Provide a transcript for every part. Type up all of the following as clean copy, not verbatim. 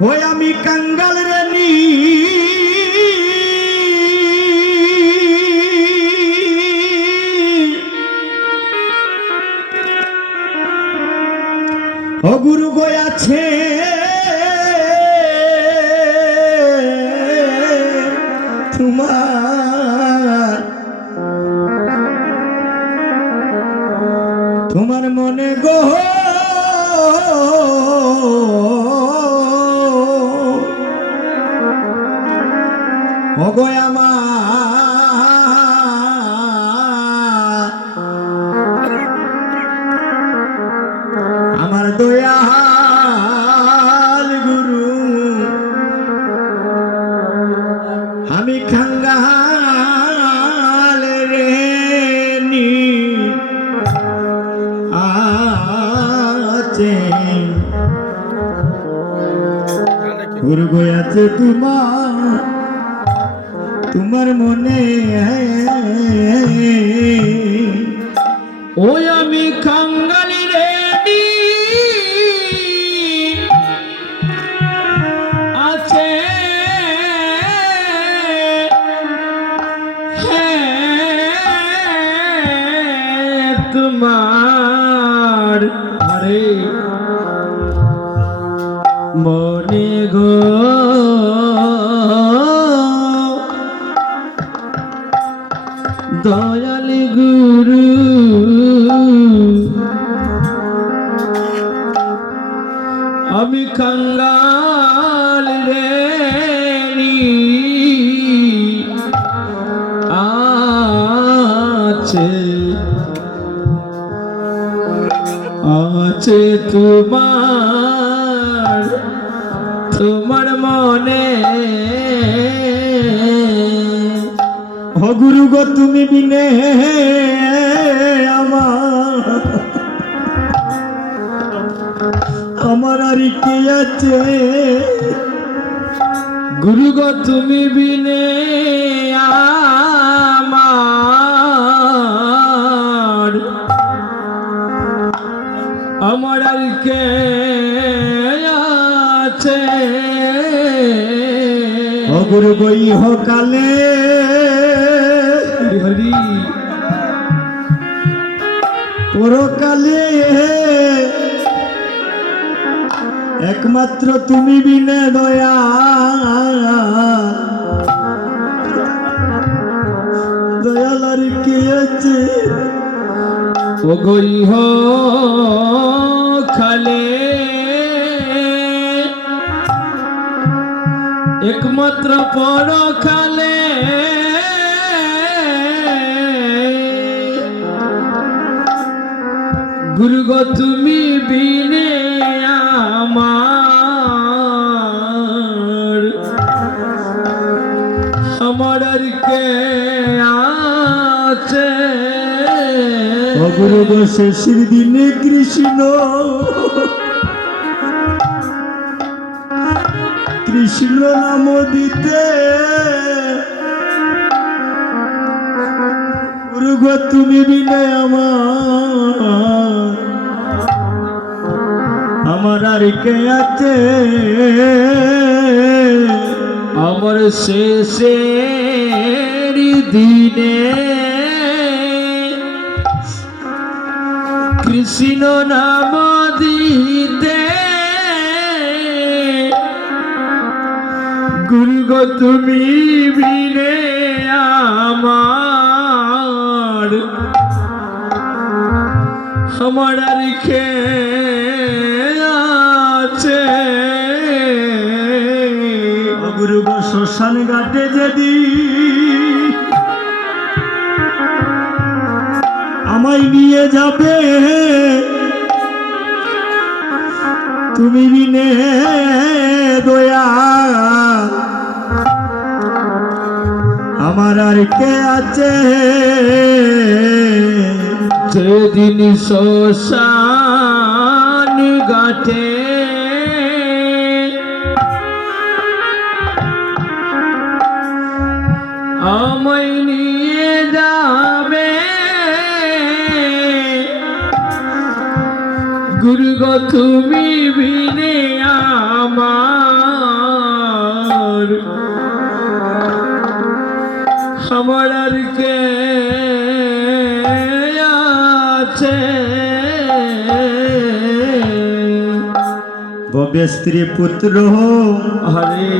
ওই আমি কাঙ্গাল রে নি ও গুরু গয়াছে তোমার মনে গো আমার দয়াল গুরু আমি খাঙ্গাল রে নি আছে গুরু গয়াছে তোমার মনে ওই আমি খাঙ্গালি রে আছে তোমার আরে মনে গো দয়াল গুরু আমি খাঙ্গাল রে আছে আছে তোমার মনে ও গুরু গো তুমি বিনে আমার আর কে আছে গুরু গো তুমি বিনে আমার আর কে আছে ও গুরু গো ইহকালে হরি পরকালে একমাত্র তুমি বিনে দয়া দয়াল আর কে আছে ও গইহ খালে একমাত্র পরকালে গুরু গো তুমি বিনে আমার আর কে আছে ও গুরু গো শেষের দিনে কৃষ্ণ নাম দিতে গুরু গো তুমি বিনে আমার আর কে আছে আমার শেষের দিনে কৃষ্ণ নাম দিতে গুরু গো তুমি বিনে আমার আর কে আছে গুরু গো শ্মশান ঘাটে যদি আমায় নিয়ে যাবে তুমি বিনে দয়া আমার আর কে আছে যেদিন শ্মশান ঘাটে আমায় নিয়ে যাবে গুরু গো তুমি বিনে আমার আমার আর কে আছে ববে স্ত্রী পুত্র হরে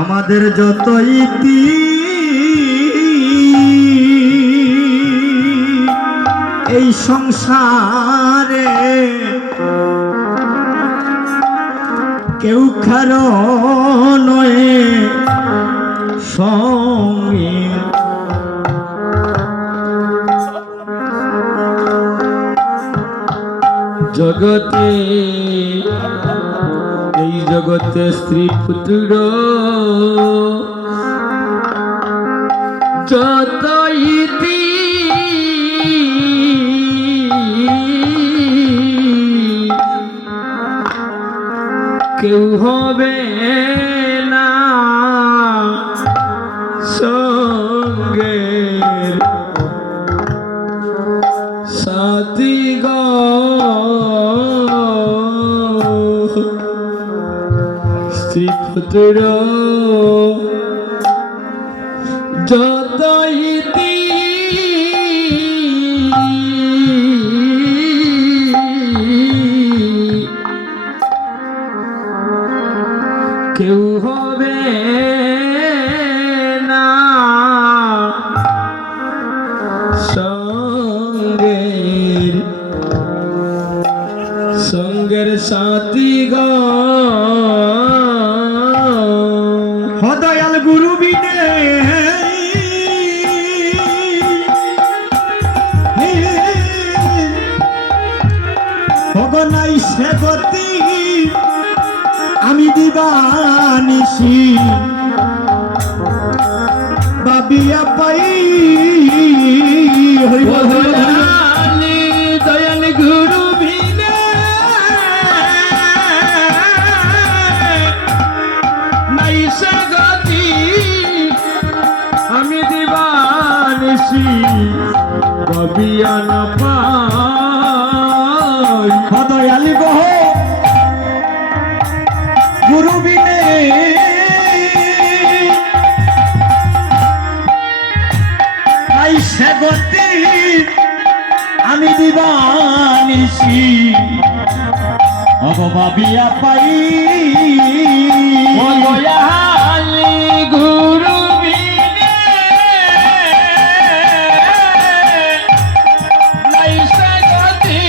আমাদের যত ইতি এই সংসারে কেউ খারো নয় সঙ্গে জগতে এই জগতে স্ত্রী পুত্র যত ইতি কেউ হবে না সঙ্গের সাথী গো স্ত্রী পুত্র যত ইতি কেউ হবে না সঙ্গের সঙ্গের সাথী গো দয়াল গুরু বিনে ভগনাই সে গতি আমি দিবানিসি বাবিয়া পাই হইব দয়াল গুরু বিনে নাই সে গতি আমি দিবানিসি ভাবিয়া না পাই দয়াল গহ গুরু বিনে নাই সে গতি আমি দিবানিসি অবাবিয়া পাই দয়ালি গুরু বিনে নাই সে গতি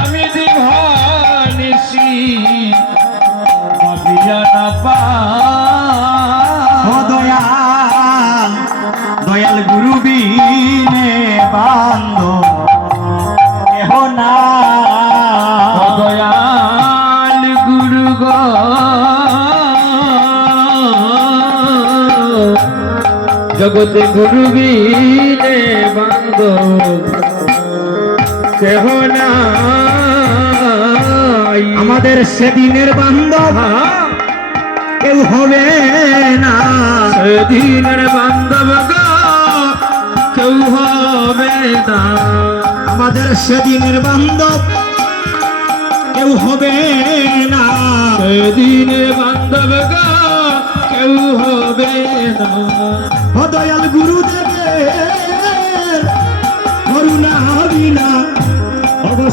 আমি দিবানিসি ভাবিয়া না পাই দয়াল দয়াল গুরু বিনে বান্ধ কেহ না দয়াল গুরু গো জগতে গুরু বিনে বান্ধ কেহ নাই আমাদের সেদিনের বান্ধব কেউ হবে না সেদিনের বান্ধব গো কেউ হবে না আমাদের সেদিনের বান্ধব কেউ হবে না সেদিনের বান্ধব গো কেউ হবে না দয়াল গুরুদেবের করুণা বিনা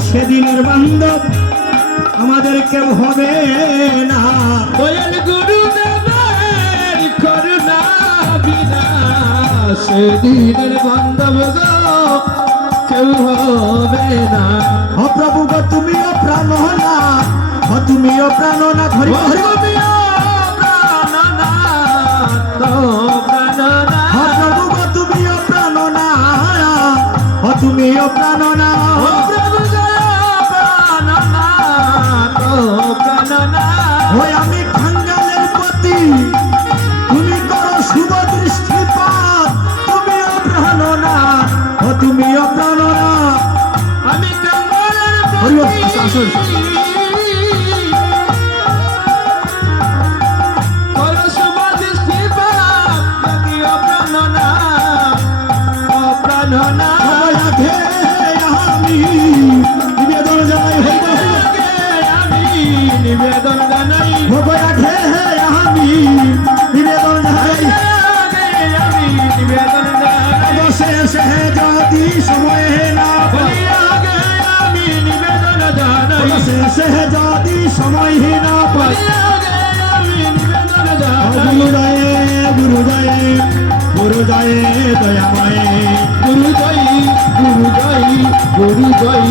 সেদিনের বান্ধব আমাদের কেউ হবে না দয়াল গুরুদেবের করুণা বিনা সেদিনের বান্ধব গো কেউ হবে না প্রভু গো তুমিও প্রাণ না তুমিও প্রাণ না ধরি তুমিও প্রাণনাথ, প্রাণনাথ। প্রভু গো তুমিও প্রাণ না তুমিও প্রাণ না ও প্রভু জয় প্রাণনাথ, প্রাণনাথ। ওই আমি খাঙ্গালের প্রতি তুমি করো শুভ দৃষ্টিপাত তুমিও প্রাণ না তুমিও প্রাণ না আমি কাঙ্গালের হরি বল, প্রতি আসুন, আসুন। করো শুভ দৃষ্টিপাত, তুমিও প্রাণনাথ, ও প্রাণনাথ। সবাই আগে আমি নিবেদন জানাই হইব আমি নিবেদন জানাই সবাই আগে আমি নিবেদন জানাই নিবেদন জানাই অবশেষে যদি সময় না পাই, আগে আমি নিবেদন জানাই অবশেষে যদি সময় না পাই, আগে আমি নিবেদন জানাই গুরুদয়ে গুরুদয়ে দয়াময়ে গুরু জয় গুরু জয় গুরু জয়